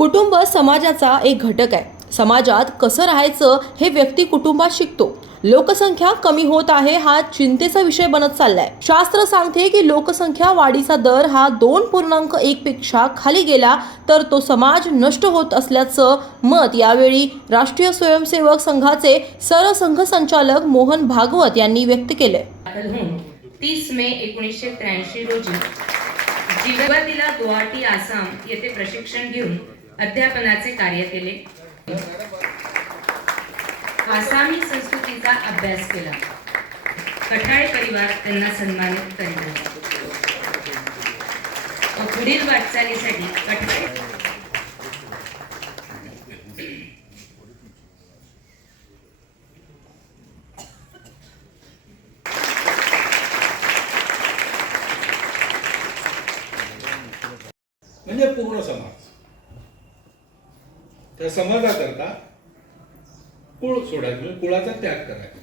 कुटुंब समाजाचा एक घटक आहे। समाजात कसं राहायचं हे व्यक्ती कुटुंबात शिकतो। लोकसंख्या कमी होत आहे हा चिंतेचा विषय बनत चाललाय। शास्त्र सांगते की लोकसंख्या वाढीचा दर हा 2.1 पेक्षा खाली गेला तर तो समाज नष्ट होत असल्याचं मत यावेळी राष्ट्रीय स्वयंसेवक संघाचे सरसंघ संचालक मोहन भागवत यांनी व्यक्त केले। 30 मे 1983 रोजी जिगवतीला गुवाहाटी आसाम येथे प्रशिक्षण घेऊन अध्यापनाचे कार्य केले। आसामी संस्कृतीचा अभ्यास केला। कठाळे परिवार त्यांना सन्मानित करीत पुढील वाटचालीसाठी कठाळे म्हणजे पूर्ण समाज, त्या समाजाकरता कुळ सोडायचं, म्हणजे कुळाचा त्याग करायचा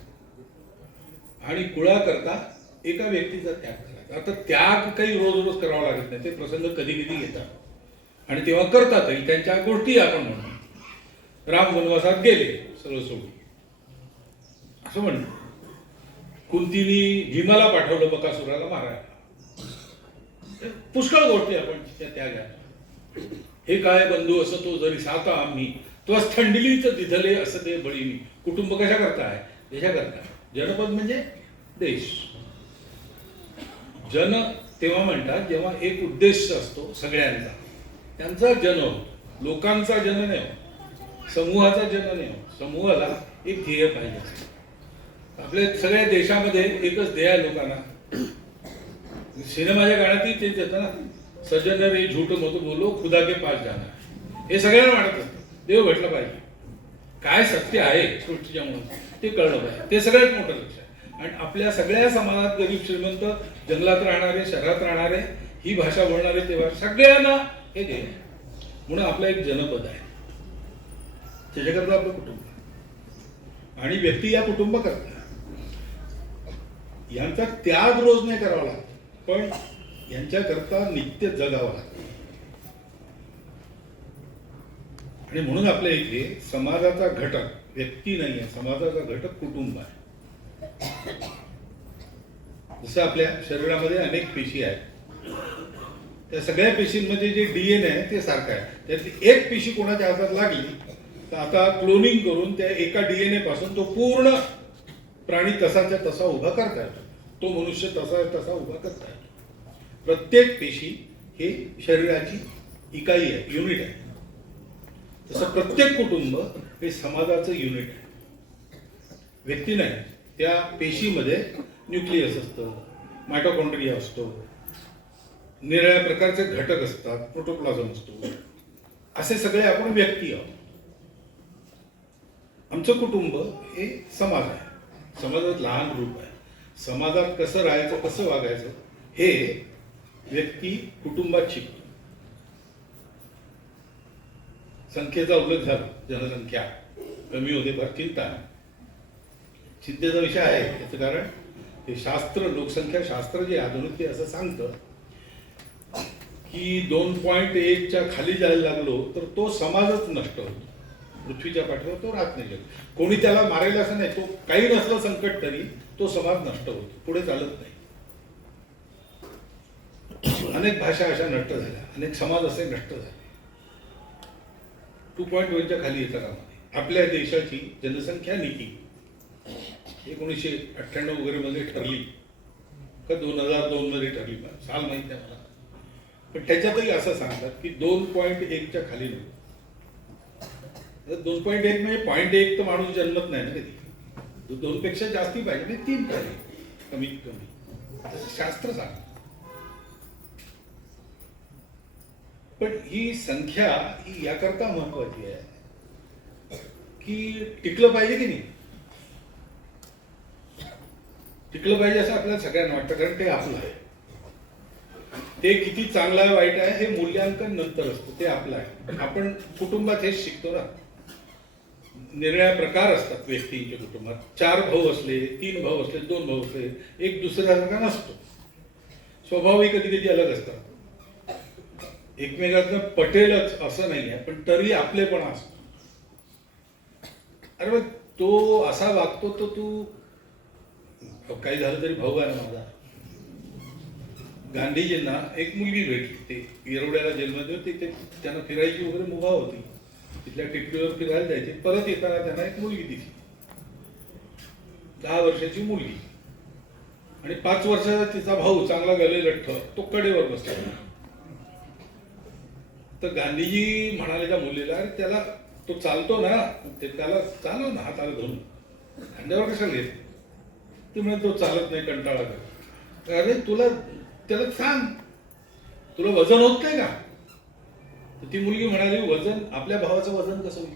आणि कुळाकरता एका व्यक्तीचा त्याग करायचा। आता त्याग काही रोज रोज करावा लागत नाही, ते प्रसंग कधी कधी येतात आणि तेव्हा करतातही। त्यांच्या गोष्टी आपण म्हणतो, राम वनवासात गेले सगळं सोडून असं म्हणतो। कुंतीनी भीमाला पाठवलं बकासुराला मारायला। पुष्कळ गोष्टी आपण त्या त्यागात, हे काय बंधू असं तो जरी साता आम्ही तो थंडिलीच दिधले असं ते बळीनी। कुटुंब कशा करता आहे? देशाकरता। जनपद म्हणजे देश। जन तेव्हा म्हणतात जेव्हा एक उद्देश असतो सगळ्यांचा, त्यांचा जन होतो। लोकांचा जन नाही होत, समूहाचा जन नाही होत। समूहाला एक ध्येय पाहिजे। आपल्या सगळ्या देशामध्ये एकच ध्येय आहे लोकांना। सिनेमाच्या गाण्यातही तेच येतं ना, सज्जन रे झूठ मत बोलो खुदा के पास जाना। हे सगळ्यांना वाटत असतं देव भेटला पाहिजे, काय सत्य आहे सृष्टीच्यामुळे ते कळलं पाहिजे, ते सगळ्यात मोठं लक्ष आहे। आणि आपल्या सगळ्या समाजात गरीब श्रीमंत, जंगलात राहणारे, शहरात राहणारे, ही भाषा बोलणारे, तेव्हा सगळ्यांना हे ध्येय आहे। म्हणून आपलं एक जनपद आहे, त्याच्याकरता आपलं कुटुंब आणि व्यक्ती या कुटुंब करता। यांचा त्याग रोज नाही करावा लागतो, पण यांच्याकरता नित्य जगावं लागतं। आणि म्हणून आपल्या इथे समाजाचा घटक व्यक्ती नाही आहे, समाजाचा घटक कुटुंब आहे। जसं आपल्या शरीरामध्ये अनेक पेशी आहेत, त्या सगळ्या पेशींमध्ये जे डीएनए आहे ते सारखं आहे। त्यातली एक पेशी कोणाच्या हातात लागली तर आता क्लोनिंग करून त्या एका डीएनए पासून तो पूर्ण प्राणी तसाच्या तसा उभा करता येतो, तो मनुष्य तसा उभा करता येतो। प्रत्येक पेशी हे शरीराची इकाई आहे, युनिट आहे। तसं प्रत्येक कुटुंब हे समाजाचं युनिट आहे, व्यक्ती नाही। त्या पेशीमध्ये न्यूक्लियस असतं, मायटोकॉन्ड्रिया असतो, निराळ्या प्रकारचे घटक असतात, प्रोटोप्लाझम असतो, असे सगळे आपण व्यक्ती आहोत। आमचं कुटुंब हे समाज आहे, समाजात लहान ग्रुप आहे। समाजात कसं राहायचं, कसं वागायचं हे व्यक्ती कुटुंबात शिकतो। संख्येचा उल्लेख झाला, जनसंख्या कमी होते फार चिंता आहे, चिंतेचा विषय आहे। याचं कारण ते शास्त्र, लोकसंख्या शास्त्र जे आधुनिक ते असं सांगतं की 2.1च्या खाली जायला लागलो तर तो समाजच नष्ट होतो, पृथ्वीच्या पाठीवर तो राहत नाही। कोणी त्याला मारेल असं नाही, तो काही नसलं संकट तरी तो समाज नष्ट होतो, पुढे चालत नाही। अनेक भाषा अशा नष्ट झाल्या, अनेक समाज असे नष्ट झाले। 2.1च्या खाली येतं कामाने। आपल्या देशाची जनसंख्या नीती 1998 वगैरे मध्ये ठरली का 2002 मध्ये ठरली, साल माहित नाही मला, पण त्याच्यातही असं सांगतात की 2.1च्या खाली नको। 2.1 म्हणजे 0.1 तर माणूस जन्मत नाही ना कधी, 2 पेक्षा जास्ती पाहिजे, नाही 3 पाहिजे कमीत कमी, असं शास्त्र सांगतं। पण ही संख्या ही याकरता महत्वाची आहे की टिकलं पाहिजे की नाही, टिकलं पाहिजे असं आपल्याला सगळ्यांना वाटतं, कारण ते आपलं आहे। ते किती चांगलं आहे वाईट आहे हे मूल्यांकन नंतर असतं, ते आपलं आहे। आपण कुटुंबात हेच शिकतो ना, निरनिराळे प्रकार असतात व्यक्तींच्या कुटुंबात। 4 भाऊ असले, 3 भाऊ असले, 2 भाऊ असले, एक दुसऱ्यासारखा नसतो, स्वभावही कधी कधी अलग असतात। एकमेकांना पटेलच असं नाही आहे, पण तरी आपलेपणा असतो. अरे मग तो असा वागतो तर तू, काही झालं तरी भाऊ आहे ना माझा. गांधीजींना एक मुलगी भेटली, ते येरवड्याला जेलमध्ये होते, ते त्यांना फिरायची वगैरे मुभा होती, तिथल्या टिपणीवर फिरायला जायचे. परत येताना त्यांना एक मुलगी दिसली, 10 वर्षाची मुलगी, आणि 5 वर्षाचा तिचा भाऊ चांगला गले लठ्ठ, तो कडेवर बसला. तर गांधीजी म्हणाले त्या मुलीला, अरे त्याला, तो चालतो ना, त्याला चालव ना हाताला धरून, खांद्यावर कशाला घेत. ती म्हणे तो चालत नाही, कंटाळा कर. अरे तुला, त्याला सांग, तुला वजन होत नाही का. तर ती मुलगी म्हणाली, वजन, आपल्या भावाचं वजन कसं होईल.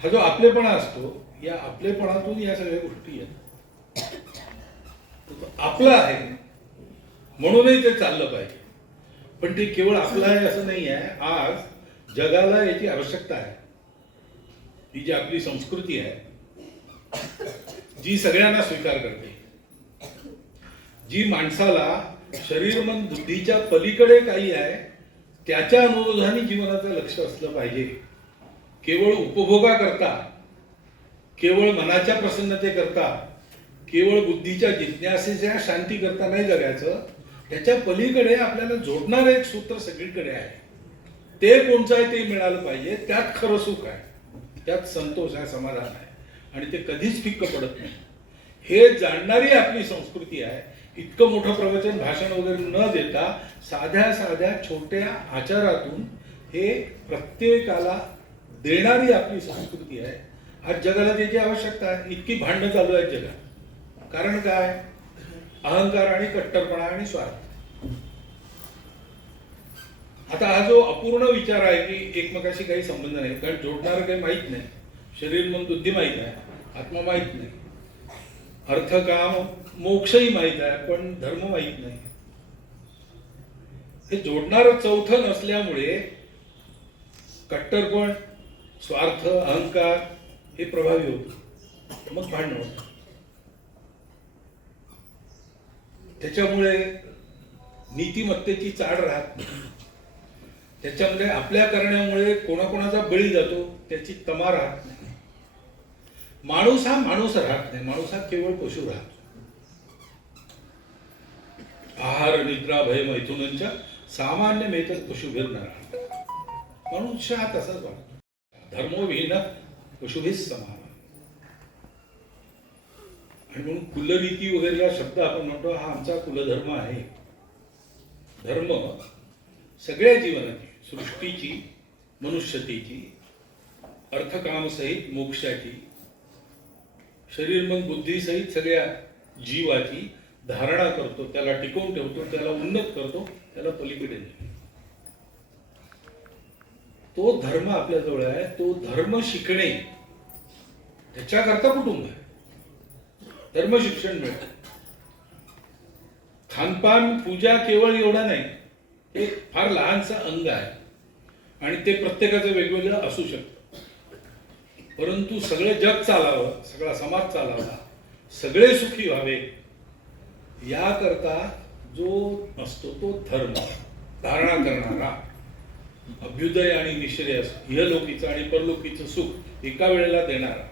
हा जो आपलेपणा असतो, या आपलेपणातून या सगळ्या गोष्टी आहेत. आपलं आहे म्हणूनही ते चाललं पाहिजे, पण ते केवळ आपलं आहे असं नाही आहे. आज जगाला याची आवश्यकता आहे. ही जी आपली संस्कृती आहे, जी सगळ्यांना स्वीकार करते, जी माणसाला शरीर मन बुद्धीच्या पलीकडे काही आहे त्याच्या अनुरोधाने जीवनाचं लक्ष असलं पाहिजे. केवळ उपभोगा करता, केवळ मनाच्या प्रसन्नते करता, केवळ बुद्धीच्या जिज्ञासेच्या शांती करता नाही जगायचं. त्याच्या पलीकडे आपल्याला जोडणारं एक सूत्र सगळीकडे आहे. ते कोणचं आहे ते मिळालं पाहिजे. त्यात खरं सुख आहे, त्यात संतोष आहे, समाधान आहे, आणि ते कधीच फिक्क पडत नाही. हे जाणणारी आपली संस्कृती आहे. इतकं मोठं प्रवचन, भाषण वगैरे न देता साध्या साध्या छोट्या आचारातून हे प्रत्येकाला देणारी आपली संस्कृती आहे. आज जगाला त्याची आवश्यकता आहे. इतकी भांडणं चालू आहेत जगात. कारण काय? अहंकार आणि कट्टरपणा आणि स्वार्थ. आता हा जो अपूर्ण विचार आहे की एकमेकाशी काही संबंध नाही, कारण जोडणारं काही माहीत नाही. शरीर मन बुद्धी माहीत आहे, आत्मा माहीत नाही, अर्थ काम मोक्षही माहीत आहे, पण धर्म माहीत नाही. हे जोडणारं चौथं नसल्यामुळे कट्टरपण, स्वार्थ, अहंकार हे प्रभावी होतं. मग भांडण होतं. त्याच्यामुळे नीतिमत्तेची चाड राहत नाही. त्याच्यामुळे आपल्या करण्यामुळे कोणाकोणाचा बळी जातो त्याची तमा राहत नाही. माणूस हा माणूस राहत नाही, माणूस हा केवळ पशु राहतो. आहार निद्रा भय मैथुनांच्या सामान्य मेतच पशुभिरणार. मनुष्य हा तसाच वाटतो. धर्मोविहीन पशुभिस समान. आणि म्हणून कुलरीती वगैरे हा शब्द आपण म्हणतो, हा आमचा कुलधर्म आहे. धर्म सगळ्या जीवनाची, सृष्टीची, मनुष्यतेची, अर्थकामसहित मोक्षाची, शरीर मन बुद्धी सहित सगळ्या जीवाची धारणा करतो, त्याला टिकवून ठेवतो, त्याला उन्नत करतो, त्याला पलीकडे नेतो. तो धर्म आपल्या जवळ आहे. तो धर्म शिकणे, त्याच्याकरता कुटुंब आहे. धर्म शिक्षण मिळतं. खानपान पूजा केवळ एवढा नाही, ते फार लहानचं अंग आहे आणि ते प्रत्येकाचं वेगवेगळं असू शकतं. परंतु सगळं जग चालावं, सगळा समाज चालावा, सगळे सुखी व्हावे, याकरता जो असतो तो धर्म धारणा करणारा, अभ्युदय आणि निश्रेयस, इहलोकीचं आणि परलोकीचं सुख एका वेळेला देणारा,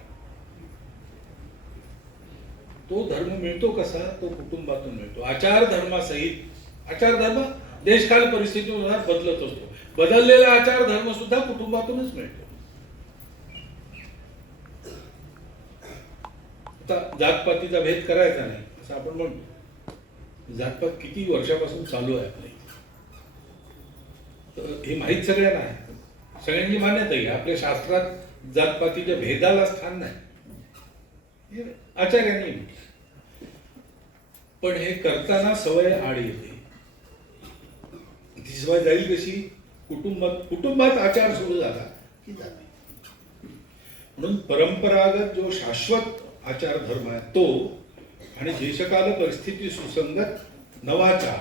तो धर्म मिळतो कसा? तो कुटुंबातून मिळतो. आचार धर्मासहित. आचार धर्म देशकाल परिस्थितीनुसार बदलत असतो. बदललेला आचार धर्म सुद्धा कुटुंबातूनच मिळतो. आता जातपातीचा भेद करायचा नाही असं आपण म्हणतो. जातपात किती वर्षापासून चालू आहे आपल्या इथे, तर हे माहीत सगळ्यांना आहे. सगळ्यांची मान्यता आहे. आपल्या शास्त्रात जातपातीच्या भेदाला स्थान नाही, आचार्यांनी. पण हे करताना सवय आड येते. ती सवय जाईल कशी? कुटुंबात आचार सुरू झाला की जाते. म्हणून परंपरागत जो शाश्वत आचार धर्म आहे तो, आणि देशकाल परिस्थिती सुसंगत नवाचार,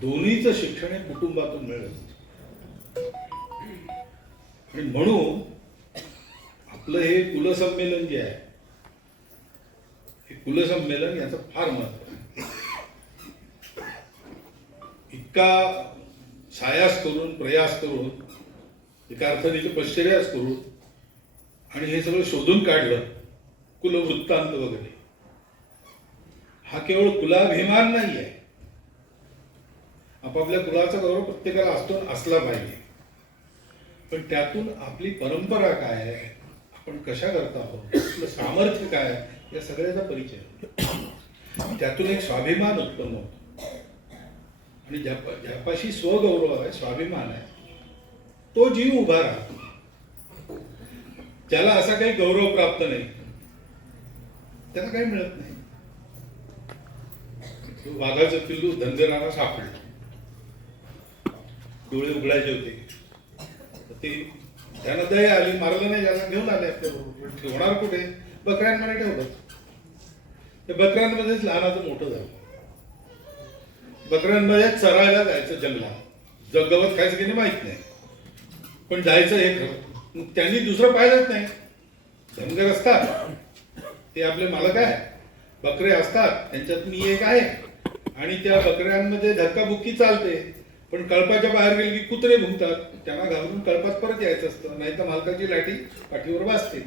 दोन्हीचं शिक्षण हे कुटुंबातून मिळत. आणि म्हणून आपलं हे कुलसंमेलन जे आहे, हे कुलसंमेलन याचं फार महत्व आहे. इतका सायास करून, प्रयास करून, एका अर्थाने पश्चर्यास करून आणि हे सगळं शोधून काढलं, कुलवृत्तांत वगैरे. हा केवळ कुलाभिमान नाही आहे. आपापल्या कुलाचा गौरव प्रत्येकाला असला पाहिजे, पण त्यातून आपली परंपरा काय आहे, आपण कशा करता आहोत, आपलं सामर्थ्य काय आहे, या सगळ्याचा परिचय होतो. त्यातून एक स्वाभिमान उत्पन्न होतो. आणि ज्यापाशी स्वगौरव आहे, स्वाभिमान आहे, तो जीव उभा राहतो. ज्याला असा काही गौरव प्राप्त नाही, त्याला काही मिळत नाही. वाघाचं पिल्लू धनगराला सापडलं, डोळे उघडायचे होते, तर ते त्यांना दया आली, मारलं नाही, ज्याला घेऊन आले आपल्याबरोबर. ठेवणार कुठे? बकऱ्यांमध्ये ठेवलं. त्या बकऱ्यांमध्येच लहानाचं मोठं झालं. बकऱ्यांमध्ये चरायला जायचं जंगलात. गवत खायचं की नाही माहित नाही, पण जायचं हे खरं. त्यांनी दुसरं पाहिलंच नाही. धनगर असतात, ते आपले मालक आहे, बकरे असतात, त्यांच्यात मी एक आहे, आणि त्या बकऱ्यांमध्ये धक्काबुक्की चालते. पण कळपाच्या बाहेर गेले की कुत्रे भुंकतात, त्यांना घालून कळपात परत यायचं असतं, नाही तर मालकाची लाठी पाठीवर वाजते.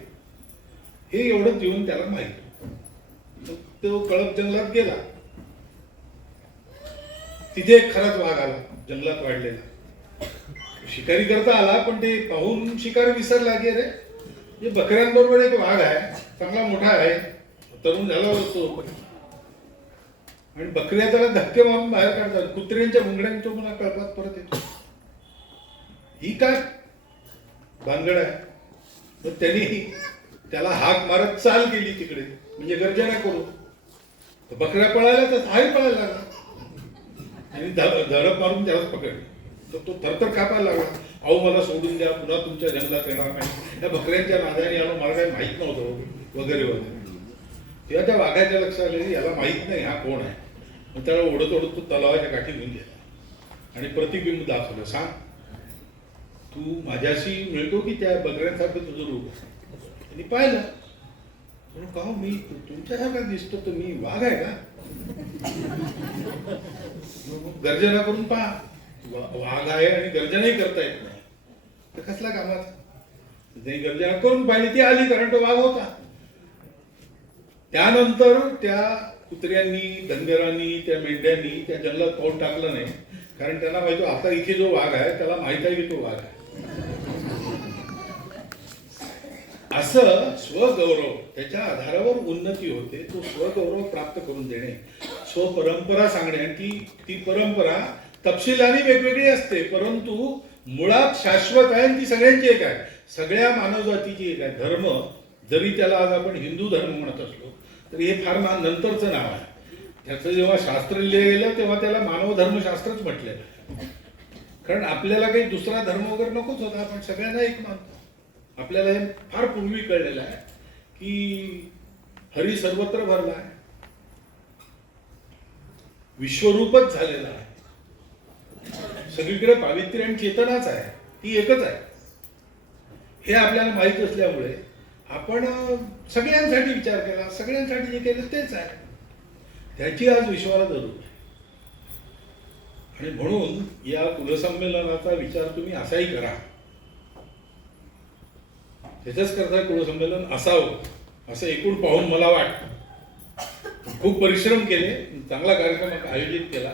हे एवढं जीवन त्याला माहित. तो कळप जंगलात गेला. तिथे एक खराच वाघ आला, जंगलात वाढलेला. शिकारी करता आला, पण ते पाहून शिकार विसरला की अरे जे बकऱ्यांबरोबर एक वाघ आहे, चांगला मोठा आहे, तरुण झाला असतो, आणि बकऱ्या त्याला धक्के मारून बाहेर काढतात. कुत्र्यांच्या मुंगड्यांच्या पुन्हा कळपात परत येतो. ही काय भानगड आहे? तर त्यांनी त्याला हाक मारत चाल केली तिकडे, म्हणजे गर्जना करू. तर बकऱ्या पळायला, तर हाही पळायला लागला, आणि धडक मारून त्यालाच पकडली. तर तो थरथर कापायला लागला. अहो मला सोडून द्या, पुन्हा तुमच्या जंगलात येणार नाही. त्या बकऱ्यांच्या नादाने आलो, मला काही माहित नव्हतं वगैरे वगैरे. तेव्हा त्या वाघाच्या लक्षात आले, याला माहित नाही हा कोण आहे. मग त्याला ओढत ओढत तो तलावाच्या काठी घेऊन गेला आणि प्रतिबिंब दाखवलं. सांग, तू माझ्याशी मिळतो की त्या बकऱ्यांसारखं तुझं रूप? त्यांनी पाहिलं. का मी तुमच्यासारखा दिसतो, तर मी वाघ आहे का? गर्जना करून पहा. वाघ आहे आणि गर्जनाही करता येत नाही, तर कसला कामाचा? त्यांनी गर्जना करून पाहिली, ती आली, कारण तो वाघ होता. त्यानंतर त्या कुत्र्यांनी, धनगरांनी, त्या मेंढ्यांनी त्या जंगलात पाऊल टाकलं नाही, कारण त्यांना माहिती आता इथे जो वाघ आहे त्याला माहित आहे की तो वाघ आहे. असं स्वगौरव, त्याच्या आधारावर उन्नती होते. तो स्वगौरव प्राप्त करून देणे, स्वपरंपरा सांगणे. आणि ती परंपरा तपशिलाने वेगवेगळी असते, परंतु मुळात शाश्वत आहे आणि ती सगळ्यांची एक आहे, सगळ्या मानवजातीची एक आहे. धर्म जरी त्याला आज आपण हिंदू धर्म म्हणत असलो, तर हे फार नंतरचं नाव आहे. त्याचं जेव्हा शास्त्र लिहिलं गेलं तेव्हा त्याला मानव धर्मशास्त्रच म्हटलेलं आहे. कारण आपल्याला काही दुसरा धर्म वगैरे नकोच होता, आपण सगळ्यांना एक मानतो. आपल्याला हे फार पूर्वी कळलेलं आहे की हरी सर्वत्र भरला आहे, विश्वरूपच झालेला आहे, सगळीकडे पावित्र्य आणि चेतनाच आहे, ती एकच आहे. हे आपल्याला माहीत असल्यामुळे आपण सगळ्यांसाठी विचार केला, सगळ्यांसाठी जे केलं तेच आहे. त्याची आज विश्वाला जरूर आहे. आणि म्हणून या कुलसंमेलनाचा विचार तुम्ही असाही करा. त्याच्याच करता कुलसंमेलन असावं असं एकूण पाहून मला वाटतं. खूप परिश्रम केले, चांगला कार्यक्रम आयोजित केला.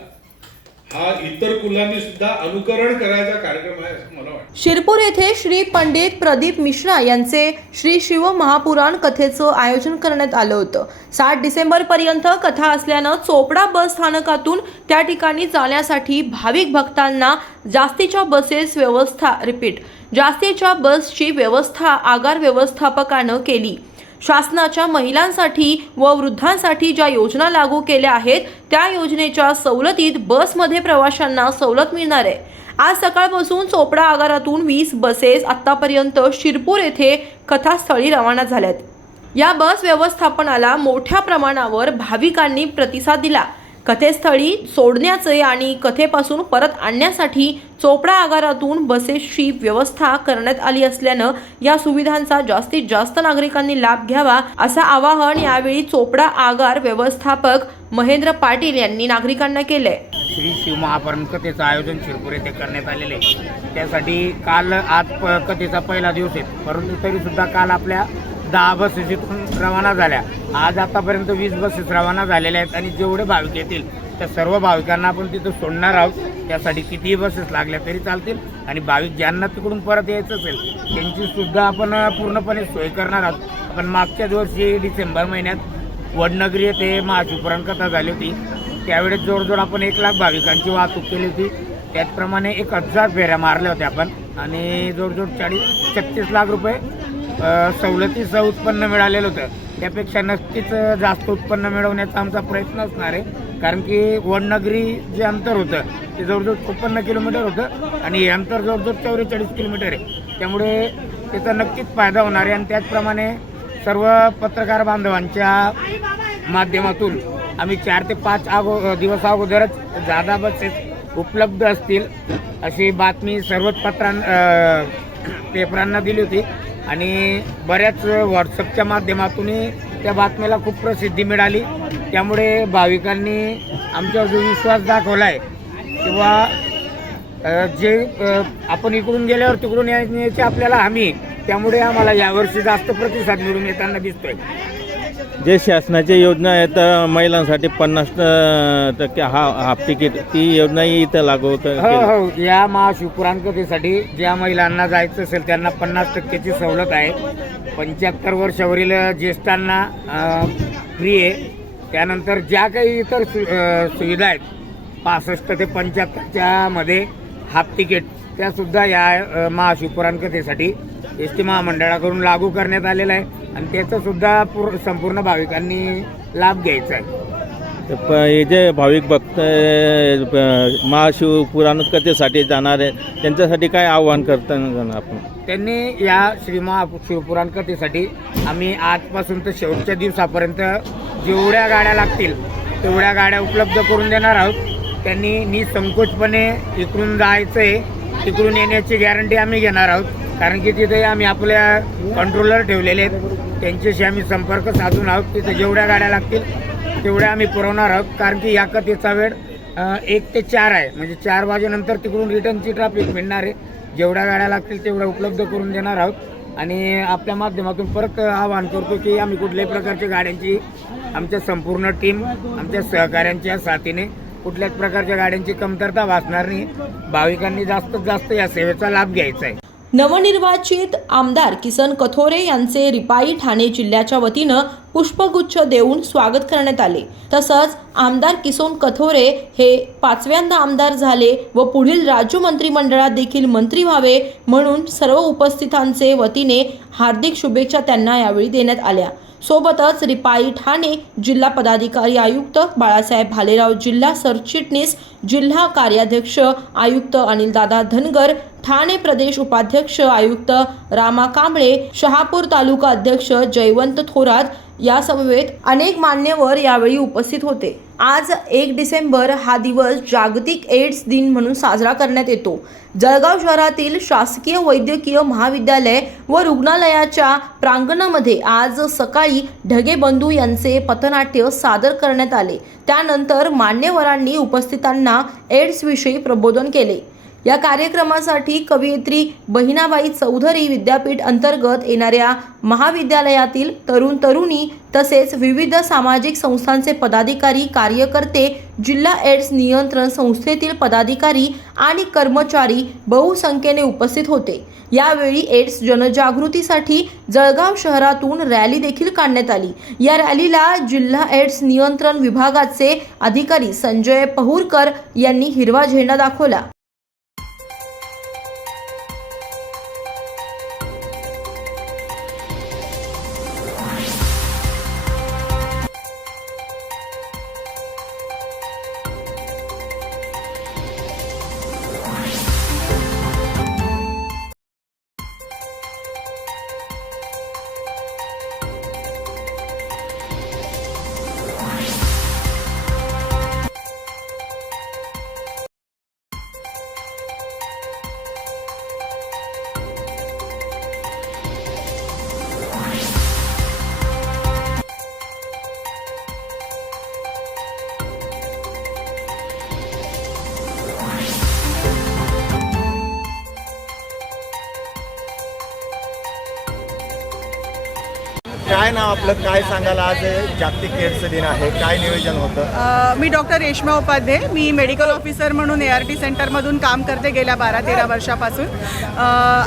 हा इतर कुलांनी सुद्धा अनुकरण करायचा कार्यक्रम आहे असं मला वाटतं. शिरपूर येथे श्री पंडित प्रदीप मिश्रा यांचे श्री शिव महापुराण कथेचं आयोजन करण्यात आलं होतं. 7 डिसेंबर पर्यंत कथा असल्यानं चोपडा बस स्थानकातून त्या ठिकाणी जाण्यासाठी भाविक भक्तांना जास्तीच्या बसची व्यवस्था आगार व्यवस्थापकानं केली. शासनाच्या महिलांसाठी व वृद्धांसाठी ज्या योजना लागू केल्या आहेत त्या योजनेच्या सवलतीत बसमध्ये प्रवाशांना सवलत मिळणार आहे. आज सकाळपासून चोपडा आगारातून 20 बसेस आतापर्यंत शिरपूर येथे कथास्थळी रवाना झाल्यात. या बस व्यवस्थापनाला मोठ्या प्रमाणावर भाविकांनी प्रतिसाद दिला. कथेस्थळी सोडण्याचे आणि कथेपासून परत आणण्यासाठी चोपडा आगारातून बसेसची व्यवस्था करण्यात आली असल्यानं या सुविधांचा जास्तीत जास्त नागरिकांनी लाभ घ्यावा असं आवाहन यावेळी चोपडा आगार व्यवस्थापक महेंद्र पाटील यांनी नागरिकांना केलंय. श्री शिवमहापरण कथेचं आयोजन शिरपूर येथे करण्यात आलेले आहे. त्यासाठी काल आज कथेचा पहिला दिवस आहे, परंतु तरीसुद्धा काल आपल्या 10 बसेस इथून रवाना झाल्या. आज आतापर्यंत 20 बसेस रवाना झालेल्या आहेत आणि जेवढे भाविक येतील त्या सर्व भाविकांना आपण तिथं सोडणार आहोत. त्यासाठी कितीही बसेस लागल्या तरी चालतील आणि भाविक ज्यांना तिकडून परत यायचं असेल त्यांची सुद्धा आपण पूर्णपणे सोय करणार आहोत. आपण मागच्याच वर्षी डिसेंबर महिन्यात वडनगरी येथे महाशिवपुराण कथा झाली होती. त्यावेळेस जवळजवळ आपण 1 लाख भाविकांची वाहतूक केली होती. त्याचप्रमाणे 1000 फेऱ्या मारल्या होत्या आपण आणि जवळजवळ 36 लाख रुपये सवलतीचं उत्पन्न मिळालेलं होतं. त्यापेक्षा नक्कीच जास्त उत्पन्न मिळवण्याचा आमचा प्रयत्न असणार आहे, कारण की वडनगरी जे अंतर होतं ते जवळजवळ 56 किलोमीटर होतं आणि हे अंतर जवळजवळ 44 किलोमीटर आहे. त्यामुळे त्याचा नक्कीच फायदा होणार आहे आणि त्याचप्रमाणे सर्व पत्रकार बांधवांच्या माध्यमातून आम्ही 4 ते 5 दिवस अगोदरच जादा बसेस उपलब्ध असतील अशी बातमी सर्वच पेपरांना दिली होती आणि बऱ्याच व्हॉट्सअपच्या माध्यमातूनही त्या बातमीला खूप प्रसिद्धी मिळाली. त्यामुळे भाविकांनी आमच्यावर जो विश्वास दाखवला आहे किंवा जे आपण इकडून गेल्यावर तिकडून यायची आपल्याला हमी, त्यामुळे आम्हाला यावर्षी जास्त प्रतिसाद मिळून येताना दिसतोय. जे शासनाच्या योजना आहेत महिलांसाठी 50% हाफ तिकीट, ती योजनाही इथं लागू हो. या महाशिवपुराण कथेसाठी ज्या महिलांना जायचं असेल त्यांना 50%ची सवलत आहे. 75 वर्षावरील ज्येष्ठांना फ्री आहे. त्यानंतर ज्या काही इतर सुविधा आहेत 65 ते 75च्या मध्ये हाफ तिकीट त्यासुद्धा या महाशिवपुराण कथेसाठी एस.टी. महामंडळाकडून लागू करण्यात आलेलं आहे आणि त्याचा सुद्धा संपूर्ण भाविकांनी लाभ घ्यायचा आहे. हे जे भाविक भक्त महाशिवपुराण कथेसाठी जाणार आहे त्यांच्यासाठी काय आव्हान करताना आपण? त्यांनी या श्री महाशिवपुराण कथेसाठी आम्ही आजपासून तर शेवटच्या दिवसापर्यंत जेवढ्या गाड्या लागतील तेवढ्या गाड्या उपलब्ध करून देणार आहोत. त्यांनी निसंकोचपणे इकडून जायचं आहे, तिकडून येण्याची गॅरंटी आम्ही घेणार आहोत, कारण की तिथे आम्ही आपल्या कंट्रोलर ठेवलेले आहेत, त्यांच्याशी आम्ही संपर्क साधून आहोत. तिथे जेवढ्या गाड्या लागतील तेवढ्या आम्ही पुरवणार आहोत, कारण की या कथेचा वेळ 1 ते 4 आहे, म्हणजे 4 वाजेनंतर तिकडून रिटर्नची ट्रॅफिक मिळणार आहे. जेवढ्या गाड्या लागतील तेवढ्या उपलब्ध करून देणार आहोत आणि आपल्या माध्यमातून परत आवाहन करतो की आम्ही कुठल्याही प्रकारच्या गाड्यांची आमच्या संपूर्ण टीम आमच्या सहकाऱ्यांच्या साथीने कुठल्याच प्रकारच्या गाड्यांची कमतरता भासणार नाही. भाविकांनी जास्तीत जास्त या सेवेचा लाभ घ्यायचा आहे. नवनिर्वाचित आमदार किसन कथोरे यांचे रिपाई ठाणे जिल्ह्याच्या वतीनं पुष्पगुच्छ देऊन स्वागत करण्यात आले. तसंच आमदार किसन कथोरे हे 5व्यांदा आमदार झाले व पुढील राज्य मंत्रिमंडळात देखील मंत्री व्हावे म्हणून सर्व उपस्थितांचे वतीने हार्दिक शुभेच्छा त्यांना यावेळी देण्यात आल्या. सोबतच रिपाई ठाणे जिल्हा पदाधिकारी आयुक्त बाळासाहेब भालेराव, जिल्हा सरचिटणीस, जिल्हा कार्याध्यक्ष आयुक्त अनिलदादा धनगर, ठाणे प्रदेश उपाध्यक्ष आयुक्त रामा कांबळे, शहापूर तालुका अध्यक्ष जयवंत थोरात यासमवेत अनेक मान्यवर यावेळी उपस्थित होते. आज 1 डिसेंबर हा दिवस जागतिक एड्स दिन म्हणून साजरा करण्यात येतो. जळगाव शहरातील शासकीय वैद्यकीय महाविद्यालय व रुग्णालयाच्या प्रांगणामध्ये आज सकाळी ढगे बंधू यांचे पथनाट्य सादर करण्यात आले. त्यानंतर मान्यवरांनी उपस्थितांना एड्स विषयी प्रबोधन केले. या कार्यक्रमासाठी कवयित्री बहिणाबाई चौधरी विद्यापीठ अंतर्गत येणाऱ्या महाविद्यालयातील तरुण तरुणी तसेच विविध सामाजिक संस्थांचे पदाधिकारी, कार्यकर्ते, जिल्हा एड्स नियंत्रण संस्थेतील पदाधिकारी आणि कर्मचारी बहुसंख्येने उपस्थित होते. यावेळी एड्स जनजागृतीसाठी जळगाव शहरातून रॅली देखील काढण्यात आली. या रॅलीला जिल्हा एड्स नियंत्रण विभागाचे अधिकारी संजय पहुरकर यांनी हिरवा झेंडा दाखवला. काय नाव आपलं, काय सांगाल? आज जागतिक एड्स दिन आहे, काय नियोजन होतं? मी डॉक्टर रेश्मा उपाध्याय. मी मेडिकल ऑफिसर म्हणून ART सेंटरमधून काम करते गेल्या 12-13 वर्षापासून.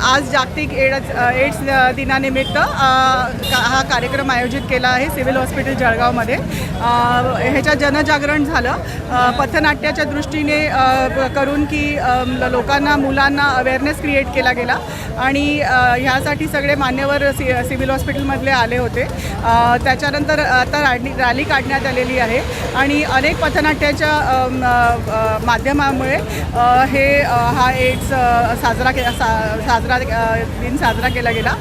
आज जागतिक एड्स दिनानिमित्त हा कार्यक्रम आयोजित केला आहे सिव्हिल हॉस्पिटल जळगावमध्ये. ह्याच्यात जनजागरण झालं पथनाट्याच्या दृष्टीने करून की लोकांना, मुलांना अवेअरनेस क्रिएट केला गेला आणि ह्यासाठी सगळे मान्यवर सिव्हिल हॉस्पिटलमधले आले होते. त्याच्यानंतर आता रॅली काढण्यात आलेली आहे आणि अनेक पथनाट्याच्या माध्यमामुळे हा एड्स दिन साजरा केला गेला.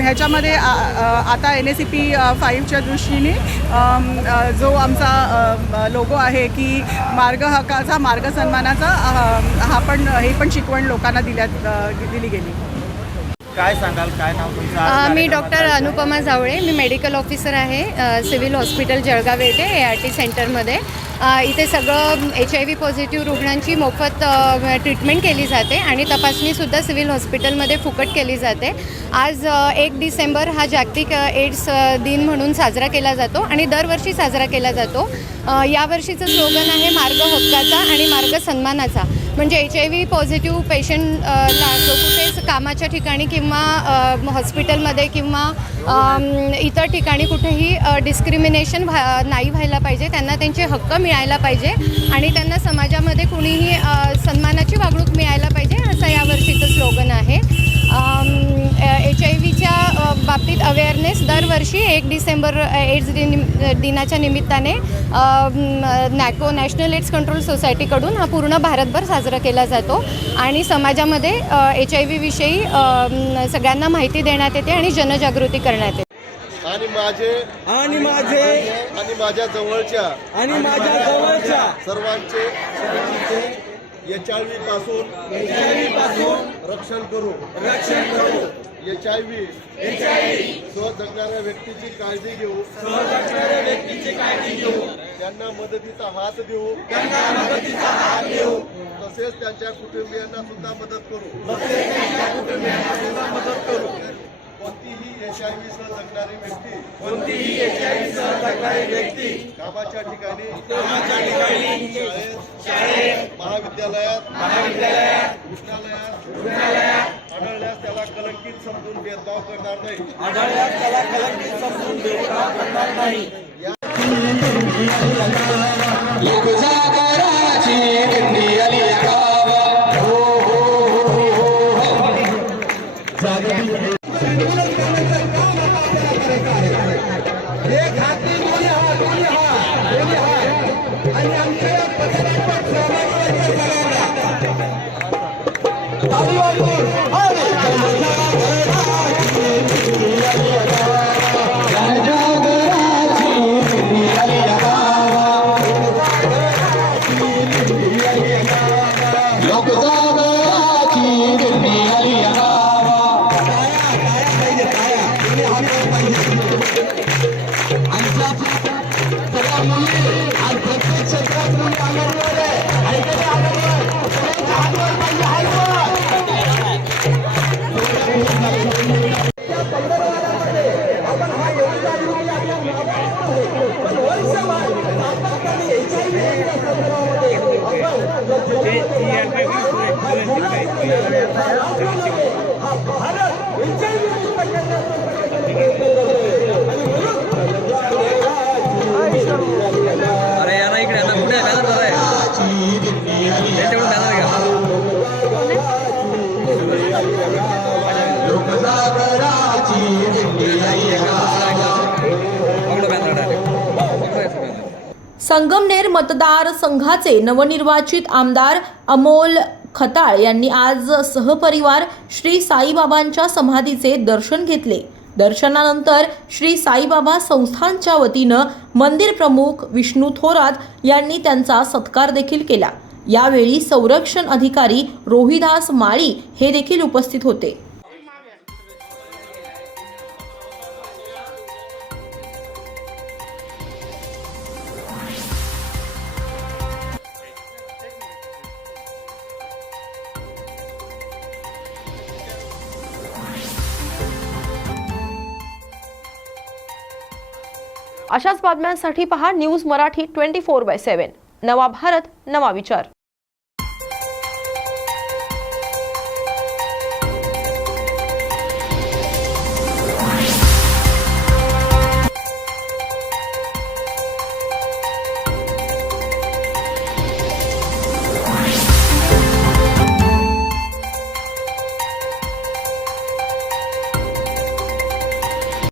ह्याच्यामध्ये आता NACP 5च्या दृष्टीने जो आमचा लोगो आहे की मार्ग हक्काचा, मार्ग सन्मानाचा, हे पण शिकवण लोकांना दिली गेली. काय सांगाल, काय नाव तुमचं? आज मी कार्यक्रमात डॉक्टर काय अनुपमा जावळे. मी मेडिकल ऑफिसर आहे सिव्हिल हॉस्पिटल जळगाव येथे ART सेंटरमध्ये. इथे सगळं HIV पॉझिटिव्ह रुग्णांची मोफत ट्रीटमेंट केली जाते आणि तपासणीसुद्धा सिव्हिल हॉस्पिटलमध्ये फुकट केली जाते. आज 1 डिसेंबर हा जागतिक एड्स दिन म्हणून साजरा केला जातो आणि दरवर्षी साजरा केला जातो. यावर्षीचं स्लोगन आहे मार्ग हक्काचा आणि मार्ग सन्मानाचा. म्हणजे HIV पॉझिटिव्ह पेशंटला जो कुठेच कामाच्या ठिकाणी किंवा हॉस्पिटलमध्ये किंवा इतर ठिकाणी कुठेही डिस्क्रिमिनेशन नाही व्हायला पाहिजे. त्यांना त्यांचे हक्क मिळायला पाहिजे आणि त्यांना समाजामध्ये कुणीही सन्मानाची वागणूक मिळायला पाहिजे, असं यावर्षीचं स्लोगन आहे. HIVच्या बाबतीत अवेअरनेस दरवर्षी 1 डिसेंबर एड्स दिनाच्या निमित्ताने NACO नॅशनल एड्स कंट्रोल सोसायटीकडून हा पूर्ण भारतभर साजरा केला जातो आणि समाजामध्ये HIV विषयी सगळ्यांना माहिती देण्यात येते आणि जनजागृती करण्यात येते. आणि माझ्या जवळच्या सर्वांचे HIV पासून रक्षण करू. HIV सह जगणाऱ्या व्यक्तीची काळजी घेऊ. त्यांना मदतीचा हात देऊ. तसेच त्यांच्या कुटुंबियांना सुद्धा मदत करू. कोणतीही HIV सह जगणारी व्यक्ती कामाच्या ठिकाणी, शाळेत, महाविद्यालयात, रुग्णालयात आढळल्यास त्याला कलंकित समजून भेदभाव करणार नाही. अरे यार इकडे आता कुठे बॅनर आहे त्याच्याकडून बॅनर घ्या. संगमनेर मतदार संघाचे नवनिर्वाचित आमदार अमोल खताळ यांनी आज सहपरिवार श्री साईबाबांच्या समाधीचे दर्शन घेतले. दर्शनानंतर श्री साईबाबा संस्थानच्या वतीनं मंदिर प्रमुख विष्णू थोरात यांनी त्यांचा सत्कार देखील केला. यावेळी संरक्षण अधिकारी रोहिदास माळी हे देखील उपस्थित होते. अशाच बातम्यांसाठी पहा न्यूज मराठी 24/7. नवा भारत नवा विचार.